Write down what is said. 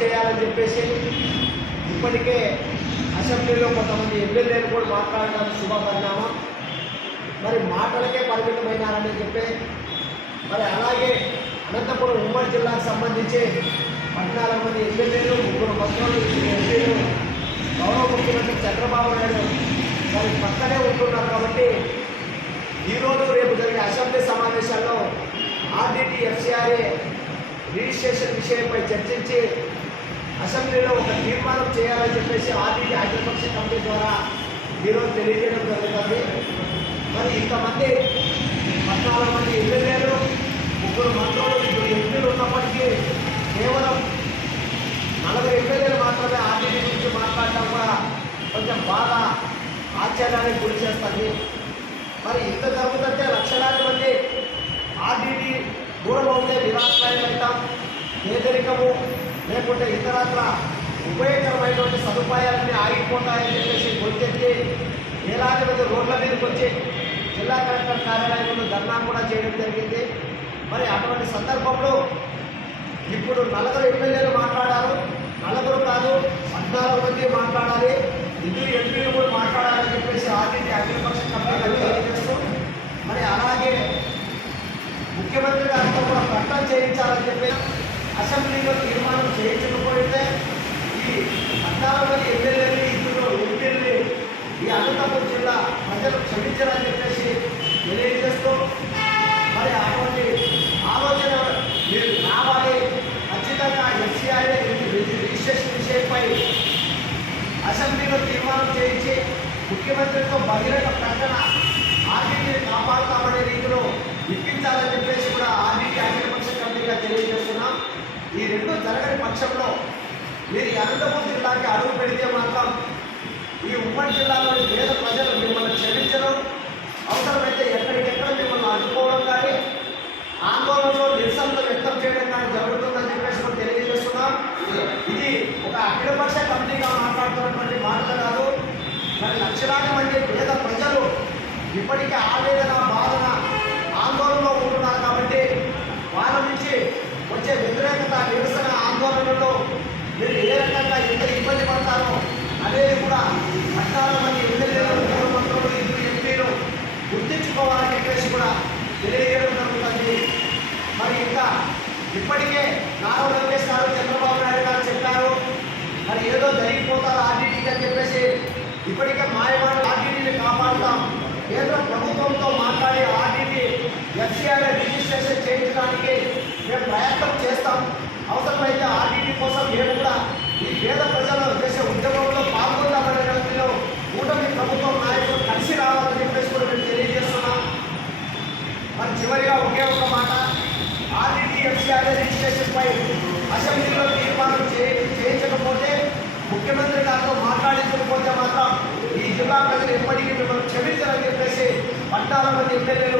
చేయాలని చెప్పేసి ఇప్పటికే అసెంబ్లీలో కొంతమంది ఎమ్మెల్యేలు కూడా మాట్లాడడం శుభ పరిణామం. మరి మాటలకే పరిమితమైనారని చెప్పి మరి అలాగే అనంతపురం ఉమ్మడి జిల్లాకు సంబంధించి 14 మంది ఎమ్మెల్యేలు 3 మంత్రులు ఎంపీలు గౌరవ ముఖ్యమంత్రి చంద్రబాబు నాయుడు మరి పక్కనే ఉంటున్నారు. కాబట్టి ఈరోజు రేపు జరిగే అసెంబ్లీ సమావేశాల్లో ఆర్డీటీ ఎఫ్సిఆర్ఏ రిజిస్ట్రేషన్ విషయంపై చర్చించి అసెంబ్లీలో ఒక తీర్మానం చేయాలని చెప్పేసి ఆర్డీటీ అఖిలపక్ష కమిటీ ద్వారా ఈరోజు తెలియజేయడం జరుగుతుంది. మరి ఇంతమంది 14 మంది ఎమ్మెల్యేలు 3 మంత్రులు 2 ఎంపీలు ఉన్నప్పటికీ కేవలం 40 ఎమ్మెల్యేలు మాత్రమే ఆర్డీటీ గురించి మాట్లాడటం కూడా కొంచెం బాగా ఆశ్చర్యానికి గురి చేస్తుంది. మరి ఇంత జరుగుతుంటే లక్షలాది మంది ఆర్డీటీ దూరం అవుతే నిరాశ్రయమవుతాం, పేదరికము లేకుంటే ఇతరత్ర ఉపయోగకరమైనటువంటి సదుపాయాలన్నీ ఆగిపోతాయని చెప్పేసి గొంతెత్తి వేలాది మంది రోడ్ల మీదకి వచ్చి జిల్లా కలెక్టర్ కార్యాలయంలో ధర్నా కూడా చేయడం జరిగింది. మరి అటువంటి సందర్భంలో ఇప్పుడు 4 ఎమ్మెల్యేలు మాట్లాడారు, 4 కాదు 14 మంది మాట్లాడాలి, 2 ఎంపీలు కూడా మాట్లాడాలని చెప్పేసి ఆర్డీటీ అఖిలపక్ష కమిటీ తెలియజేస్తూ మరి అలాగే ముఖ్యమంత్రి గారితో కూడా ప్రకటన చేయించాలని చెప్పి అసెంబ్లీలో తీర్మానం చేయించకపోతే ఈ 14 మంది ఎమ్మెల్యేలు 2 ఎంపీలని ఈ అనంతపురం జిల్లా ప్రజలు క్షమించాలని చెప్పేసి తెలియజేస్తూ మరి అటువంటి ఆలోచన మీరు రావాలి, ఖచ్చితంగా ఎఫ్సిఆర్ఏ రిజిస్ట్రేషన్ విషయంపై అసెంబ్లీలో తీర్మానం చేయించి ముఖ్యమంత్రితో బహిరంగ ప్రకటన ఆర్డీటీని కాపాడుతామనే రీతిలో ఇప్పించాలని చెప్పేసి కూడా ఆర్డీటీ అఖిలపక్ష కమిటీగా తెలియజేస్తున్నాం. ఈ 2 జరగని పక్షంలో మీరు ఈ అనంతపురం జిల్లాకి అడుగు పెడితే మాత్రం ఈ ఉమ్మడి జిల్లాలోని పేద ప్రజలు మిమ్మల్ని క్షమించడం, అవసరమైతే ఎక్కడికెక్కడ మిమ్మల్ని అడ్డుకోవడం కానీ ఆందోళనలో నిరసనలు వ్యక్తం చేయడం కానీ జరుగుతుందని చెప్పేసి కూడా తెలియజేస్తున్నాం. ఇది ఒక అఖిలపక్ష కమిటీగా మాట్లాడుతున్నటువంటి మాటలు కాదు. మరి లక్షలాది మంది పేద ప్రజలు ఇప్పటికీ ఆవేదన, బాధన, ఆందోళనలో ఉంటున్నారు. కాబట్టి వాళ్ళ నుంచి వచ్చే వ్యతిరేకత, నిరసన, ఆందోళనలో మీరు ఏ రకంగా ఎంత ఇబ్బంది పడతారో అనేది కూడా 14 మంది ఎమ్మెల్యేలు 3 మంత్రులు 2 ఎంపీలు గుర్తించుకోవాలని చెప్పేసి కూడా తెలియజేయడం జరుగుతుంది. మరి ఇంకా ఇప్పటికే నారా లోకేష్ గారు, చంద్రబాబు నాయుడు గారు చెప్పారు మరి ఏదో జరిగిపోతారు ఆర్డీటీ అని చెప్పేసి. ఇప్పటికే మాయమాటలు ఆర్డీటీని కాపాడుతాం, కేంద్ర ప్రభుత్వంతో మాట్లాడి ఆర్డీటీ ఎఫ్సిఆర్ఏ రిజిస్ట్రేషన్ చేయించడానికి మేము ప్రయత్నం చేస్తాం, అవసరమైతే ఆర్డీటీ కోసం మేము కూడా ఈ పేద ప్రజలు చేసే ఉద్యమంలో పాల్గొందామనే రీతిలో కూటమి ప్రభుత్వం నాయకులు కలిసి రావాలని చెప్పేసి కూడా మేము తెలియజేస్తున్నాం. మరి చివరిగా ఒకే ఒక మాట, ఆర్డీటీ ఎఫ్సిఆర్ఏ రిజిస్ట్రేషన్పై అసెంబ్లీలో తీర్మానం చేయించకపోతే, ముఖ్యమంత్రి గారితో మాట్లాడించకపోతే మాత్రం ఈ జిల్లా ప్రజలు ఎప్పటికీ మిమ్మల్ని క్షమించాలని చెప్పేసి 14 మంది ఎమ్మెల్యేలు